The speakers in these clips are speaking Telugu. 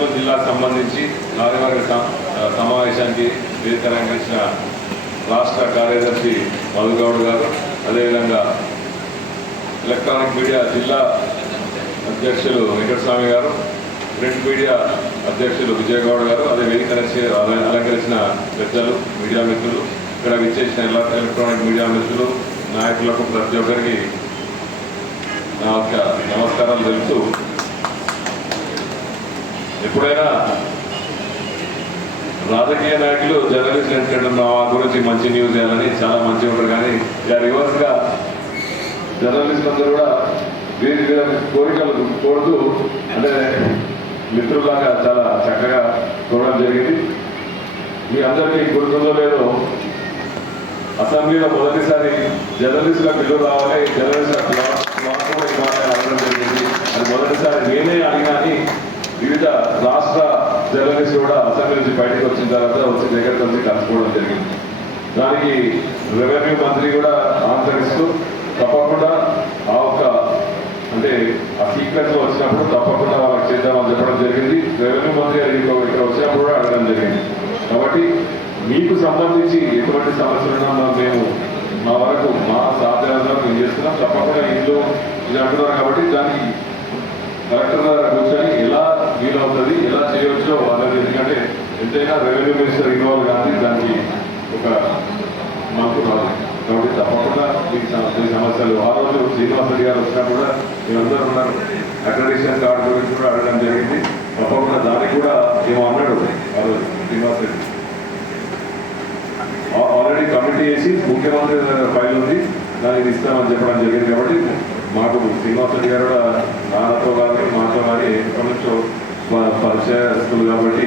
కర్నూలు జిల్లాకు సంబంధించి కార్యవర్గ సమావేశానికి వేదిక అలంకరించిన రాష్ట్ర కార్యదర్శి మధుగౌడ్ గారు అదేవిధంగా ఎలక్ట్రానిక్ మీడియా జిల్లా అధ్యక్షులు వెంకటస్వామి గారు ప్రింట్ మీడియా అధ్యక్షులు విజయగౌడ్ గారు అదే వేదిక అలంకరించిన పెద్దలు మీడియా మిత్రులు ఇక్కడ విచ్చేసిన ఎలక్ట్రానిక్ మీడియా మిత్రులు నాయకులకు ప్రతి ఒక్కరికి నా యొక్క నమస్కారాలు తెలుపుతూ ఎప్పుడైనా రాజకీయ నాయకులు జర్నలిస్ట్ ఎందుకంటే మా గురించి మంచి న్యూస్ చేయాలని చాలా మంచిగా ఉంటారు. కానీ ఇక రివర్స్గా జర్నలిస్ట్ అందరూ కూడా వీరి వీరి కోరికలు కోరుతూ అంటే మిత్రులాగా చాలా చక్కగా చూడడం జరిగింది. మీ అందరికీ గుర్తుందో లేదో అసెంబ్లీలో మొదటిసారి జర్నలిస్టుల బిల్లు రావాలి జర్నలిస్టుల మాత్రమే ఇవ్వాలి జరిగింది. అది మొదటిసారి నేనే అడిగాని వివిధ రాష్ట్ర జర్నలిస్ట్ కూడా అసెంబ్లీ నుంచి బయటకు వచ్చిన తర్వాత వచ్చి దగ్గరకు వచ్చి కలుసుకోవడం జరిగింది. దానికి రెవెన్యూ మంత్రి కూడా ఆహ్వానిస్తూ తప్పకుండా ఆ ఒక్క అంటే ఆ సీక్వెన్స్ వచ్చినప్పుడు తప్పకుండా వాళ్ళకి చేద్దామని చెప్పడం జరిగింది. రెవెన్యూ మంత్రి గారు ఇక్కడ వచ్చినప్పుడు కూడా అడగడం జరిగింది. కాబట్టి మీకు సంబంధించి ఎటువంటి సమస్యలు ఉన్నా మేము మా వరకు మా సాధ్యాలను మేము చేస్తున్నాం? తప్పకుండా ఇంట్లో ఇది అంటున్నారు కాబట్టి దానికి కలెక్టర్ గారు కూర్చొని ఎలా వీలవుతుంది. ఎలా చేయవచ్చో వాళ్ళని ఎందుకంటే ఎంతైనా రెవెన్యూ మినిస్టర్ ఇన్వాల్వ్ కానీ దానికి ఒక మాకు రాదు కాబట్టి తప్పకుండా మీకు సమస్యలు. ఆ రోజు శ్రీనివాస రెడ్డి గారు వచ్చినా కూడా మీరందరూ ఉన్నారు అక్రెడిషన్ కార్డు గురించి కూడా అడగడం జరిగింది. తప్పకుండా దానికి కూడా ఏమో అన్నాడు ఆ రోజు శ్రీనివాస్ రెడ్డి. ఆల్రెడీ కమిటీ చేసి ముఖ్యమంత్రి ఫైల్ ఉంది. దానికి ఇస్తామని చెప్పడం జరిగింది. కాబట్టి మాకు శ్రీనివాస రెడ్డి గారు కూడా నాన్నతో కానీ మాతో కానీ ఎప్పటి నుంచో పరిచయస్తులు కాబట్టి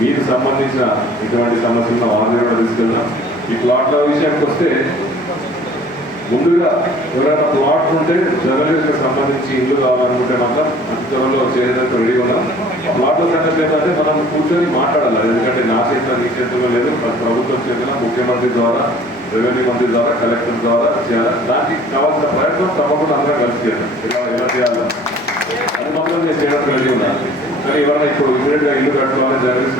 మీకు సంబంధించిన ఇటువంటి సమస్యలను వాళ్ళని కూడా తీసుకెళ్దాం. ఈ ప్లాట్ల విషయానికి వస్తే ముందుగా ఎవరైనా ప్లాట్ ఉంటే జర్నలిస్ట్కి సంబంధించి ఇల్లు కావాలనుకుంటే మాత్రం అతి త్వరలో చేయడానికి రెడీ ఉన్నాం ప్లాట్ల సంగతి ఏంటంటే మనం కూర్చొని మాట్లాడాలి. ఎందుకంటే నా చేతిలో నీ చేతుల్లో లేదు. ప్రభుత్వం చేతిలో ముఖ్యమంత్రి ద్వారా రెవెన్యూ మంత్రి ద్వారా కలెక్టర్ ద్వారా చేయాలి. దానికి కావాల్సిన ప్రయత్నం తప్పకుండా అందరం కలిసి చేయాలి. ఎలా ఎలా చేయాలి అది మాత్రం నేను చేయడానికి రెడీ ఉన్నాను కానీ ఎవరైనా ఇప్పుడు ఇమీడియట్గా ఇల్లు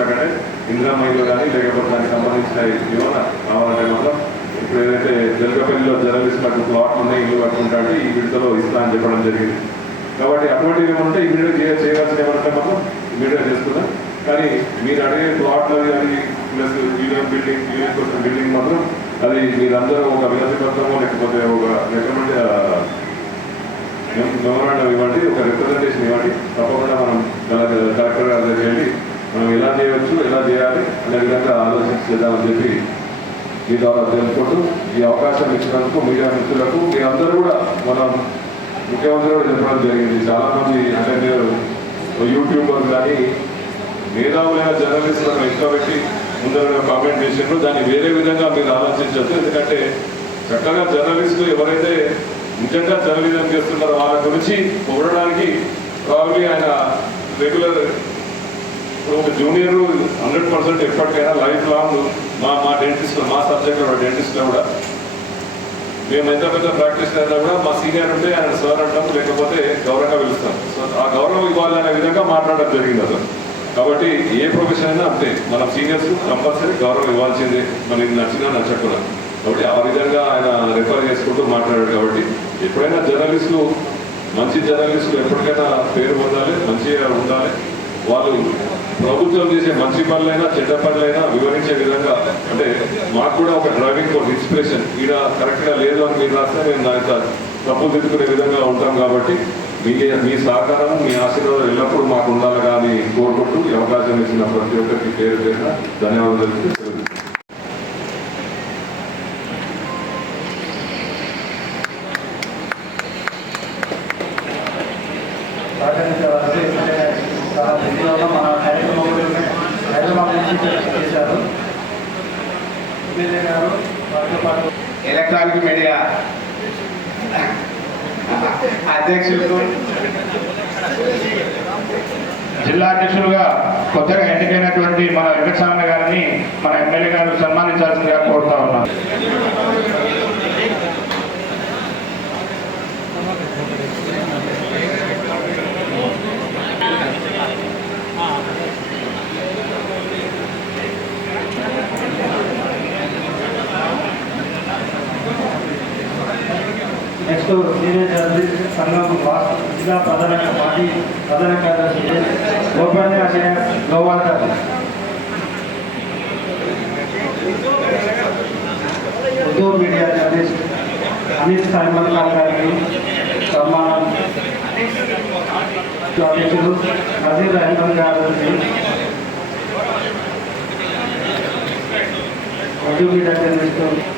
కట్టుకోవాలని అక్కడే కానీ లేకపోతే దానికి సంబంధించిన ఏమైనా కావాలంటే మాత్రం ఇప్పుడు ఏదైతే జలగపల్లిలో జర్నలిస్ట్ నాకు ప్లాట్ ఉన్నాయి ఇల్లు కట్టుకుంటాడు ఈ విడతలో ఇస్తా అని చెప్పడం జరిగింది. కాబట్టి అటువంటివి ఏమంటే ఇమీడియట్ చేయాల్సిన ఏమంటే మాత్రం ఇమీడియట్ చేసుకుందాం. కానీ మీరు అడిగే ప్లాట్లు కానీ ప్లస్ యూనియన్ బిల్డింగ్ యూనియన్ కోసం బిల్డింగ్ మాత్రం అది మీరందరూ ఒక వినతి పత్రమో లేకపోతే ఒక రికమెండ్ మెమోరాండం ఇవ్వండి ఒక రిప్రజెంటేషన్ ఇవ్వండి. తప్పకుండా మనం కలెక్టర్ కలెక్టర్ గారి వెళ్ళి చేయవచ్చు ఎలా చేయాలి అనే విధంగా ఆలోచించి చేద్దామని చెప్పి మీ ద్వారా తెలుసుకుంటూ ఈ అవకాశం ఇచ్చినందుకు మీడియా మిత్రులకు మీ అందరూ కూడా మనం ముఖ్యమంత్రి కూడా చెప్పడం జరిగింది. చాలామంది అంటే మీరు యూట్యూబర్ కానీ మేధావులైన జర్నలిస్టులను ఎక్కబెట్టి పెట్టి ముందర కామెంట్ చేసినప్పుడు దాన్ని వేరే విధంగా మీరు ఆలోచించవచ్చు ఎందుకంటే చక్కగా జర్నలిస్టులు ఎవరైతే నిజంగా జర్నలిజం చేస్తున్నారో వాళ్ళ గురించి పొగడడానికి ప్రాబ్లీ ఆయన రెగ్యులర్ ఒక జూనియర్ హండ్రెడ్ పర్సెంట్ ఎప్పటికైనా లైఫ్ లాంగ్ మా మా డెంటిస్ట్ మా సబ్జెక్ట్ డెంటిస్ట్లో కూడా. మేము ఎంత పెద్ద ప్రాక్టీస్ అయినా కూడా మా సీనియర్ ఉంటే ఆయన సార్ అంటాం లేకపోతే గౌరవంగా పిలుస్తాం. సో ఆ గౌరవం ఇవ్వాలనే విధంగా మాట్లాడడం జరిగింది అసలు. కాబట్టి ఏ ప్రొఫెషన్ అయినా అంతే మనం సీనియర్స్ కంపల్సరీ గౌరవం ఇవ్వాల్సిందే. మనకి నచ్చినా నచ్చకుండా కాబట్టి ఆ విధంగా ఆయన రిఫర్ చేసుకుంటూ మాట్లాడాడు కాబట్టి ఎప్పుడైనా జర్నలిస్టులు మంచి జర్నలిస్టులు ఎప్పటికైనా పేరు పొందాలి మంచిగా ఉండాలి. వాళ్ళు ప్రభుత్వం చేసే మంచి పనులైనా చెడ్డ పనులైనా వివరించే విధంగా అంటే మాకు కూడా ఒక డ్రైవింగ్ కోర్స్ ఇన్స్పిరేషన్ ఈడ కరెక్ట్గా లేదు అని మీరు రాస్తే మేము దాని తప్పులు దిద్దుకునే విధంగా ఉంటాం కాబట్టి మీ మీ సహకారం మీ ఆశీర్వాదం ఎల్లప్పుడూ మాకు ఉండాలి కానీ కోరుకుంటూ అవకాశం ఇచ్చిన ప్రతి ఒక్కరికి పేరు పేరున ధన్యవాదాలు తెలుపుతూ సెలవు తీసుకుంటున్నాను. సహకరించవలసి చాలా బిజీగా ఉన్న మన కార్యక్రమంలో హైదరాబాద్ నుంచి చేశారు ఎమ్మెల్యే గారు వారితో పాటు ఎలక్ట్రానిక్ మీడియా అధ్యక్షులకు జిల్లా అధ్యక్షులుగా కొత్తగా ఎన్నికైనటువంటి మన వెంకటస్వామి గారిని మన ఎమ్మెల్యే గారు సన్మానించాల్సిందిగా కోరుతా ఉన్నాను. నెక్స్ట్ సీనియర్ జర్నలిస్ట్ సంఘం రాష్ట్ర జిల్లా ప్రధాన పార్టీ ప్రధాన కార్యదర్శి ఉపన్యాస Golwalkar Urdu media journalist Anil Simon Khan గారికి సన్మానం అధ్యక్షులు నజీర్ అహ్మద్ గారికి ఉర్దూ మీడియా జర్నలిస్ట్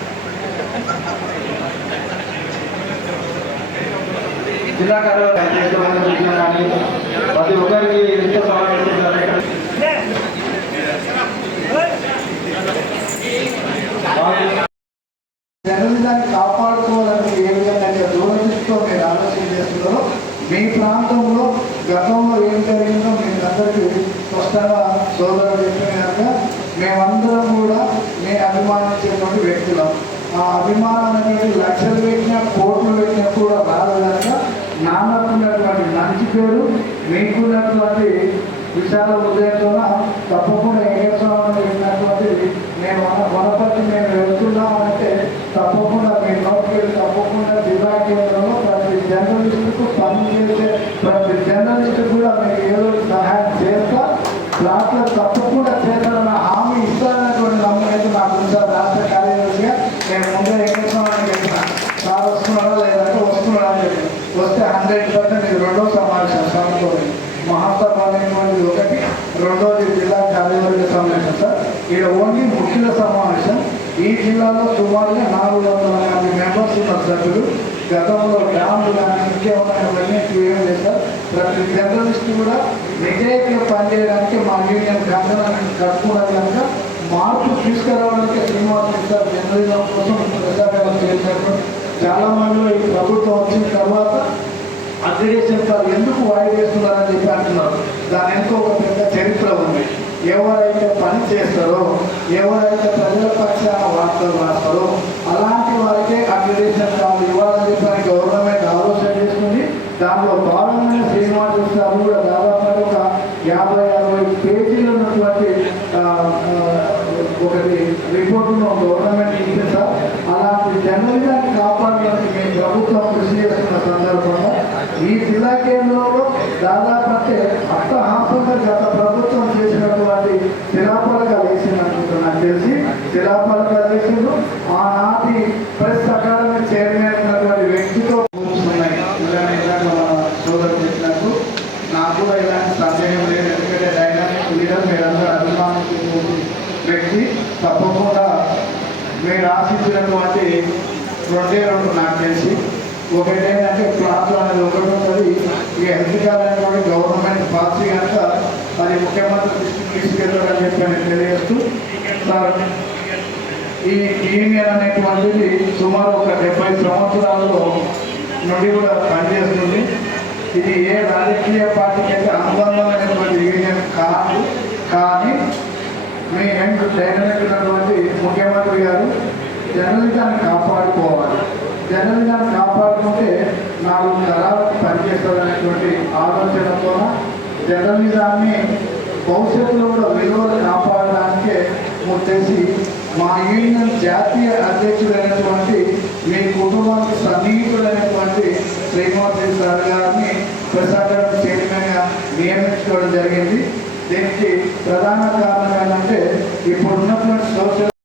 జిల్లా కార్యాలయం ప్రతి ఒక్కరికి ఎంత సమావేశం జర్నలిజాన్ని కాపాడుకోవాలని ఏ విధంగా దూరదృష్టితో మీరు ఆలోచన చేస్తున్నారో మీ ప్రాంతంలో గతంలో ఏం జరిగిందో మీకు అందరికీ స్పష్టంగా సోదరులు చెప్పిన కనుక మేమందరం కూడా మీ అభిమానించేటువంటి వ్యక్తులం. ఆ అభిమానం అనేది లక్షలు పెట్టినా కోట్లు పెట్టినా కూడా రాదు నాన్నకున్నటువంటి మంచి పేరు మీకున్నటువంటి విశాల హృదయంతో తప్పకుండా ఏకస్వామి వెళ్ళినటువంటి నేను మన వనపర్తి మేము వెళ్తున్నామంటే తప్పకుండా మీ నోటికి వెళ్ళి తప్పకుండా జిల్లా కేంద్రంలో ప్రతి జర్నలిస్టుకు పని చేసే ప్రతి జర్నలిస్టు కూడా మీకు ఏదో ఒకటి సహాయం చేస్తా దాంట్లో తప్పకుండా చేస్తారన్న హామీ ఇస్తారన్నటువంటి నమ్మకం అయితే నాకు ఉంది సార్ రాష్ట్ర కార్యదర్శిగా నేను ముందే ఏకస్వామి చెప్పిన సార్ వస్తున్నాడా లేదంటే వస్తున్నాడా అని చెప్పి వస్తే హండ్రెడ్ పర్సెంట్ ఇది రెండో సమావేశం సార్తో మహాత్మా అనేటువంటిది ఒకటి రెండోది జిల్లా కార్యవర్గ సమావేశం సార్. ఇక్కడ ఓన్లీ ముఖ్యుల సమావేశం. ఈ జిల్లాలో సుమారుగా నాలుగు వందల యాభై మెంబర్స్ ఉన్న సభ్యులు గతంలో డ్యాములు కానీ ఇంకేమైనా ఏం లేదు సార్ ప్రతి జర్నలిస్ట్ కూడా నిజాయితీగా పనిచేయడానికి మా యూనియన్ కంపెనీ కట్టుకున్నది కనుక మార్పు తీసుకురావడానికి శ్రీనివాస్ సార్ జర్నలిజం కోసం ప్రజాకాలం చేశారు. చాలా మందిలో ఈ ప్రభుత్వం వచ్చిన తర్వాత అగ్రిగేషన్ సార్. ఎందుకు వాయిదేస్తున్నారని చెప్పి అంటున్నారు. దాని ఎంతో ఒక పెద్ద చరిత్ర ఉంది. ఎవరైతే పని చేస్తారో ఎవరైతే ప్రజల పక్షాన వార్తలు రాస్తారో అలాంటి వారికే అగ్రిగేషన్ కార్డు ఇవ్వాలని చెప్పి గవర్నమెంట్ ఆలోచన చేస్తుంది దాంట్లో భాగంగా శ్రీనివాస సార్ కూడా దాదాపు ఒక యాభై అరవై పేజీలు ఉన్నటువంటి ఒకటి రిపోర్టును గవర్నమెంట్ ఇచ్చింది సార్. అలాంటి జనరల్గా కాపాడడానికి మేము ప్రభుత్వం కృషి చేస్తున్న సందర్భంలో ఈ జిల్లా ఒకటి ఏంటంటే క్లాస్ అనేది ఒకటి ఉంటుంది. ఇక హెల్త్ కార్డ్ అనేటువంటి గవర్నమెంట్ పాలసీ కనుక అది ముఖ్యమంత్రి దృష్టికి తీసుకెళ్ళాలని చెప్పి నేను తెలియజేస్తూ సార్ ఈ యూనియన్ అనేటువంటిది సుమారు ఒక డెబ్బై సంవత్సరాలలో నుండి కూడా పనిచేస్తుంది. ఇది ఏ రాజకీయ పార్టీ అయితే అనుబంధమైనటువంటి యూనియన్ కాదు కానీ మీ ఎండ్ డైనమిక్ ఉన్నటువంటి ముఖ్యమంత్రి గారు జర్నలిజాన్ని కాపాడుకోవాలి జర్నలిజాన్ని కాపాడుకుంటే నాలుగు తరాలకు పనిచేస్తారనేటువంటి ఆలోచనతో జర్నలిజాన్ని భవిష్యత్తులో విలువలు కాపాడడానికే ముట్టేసి మా యూనియన్ జాతీయ అధ్యక్షుడైనటువంటి మీ కుటుంబానికి సన్నిహితుడైనటువంటి శ్రీనివాస్ సార్ గారిని ప్రసాద్ చైర్మన్గా నియమించుకోవడం జరిగింది. దీనికి ప్రధాన కారణం ఏంటంటే ఇప్పుడున్నటువంటి సోషల్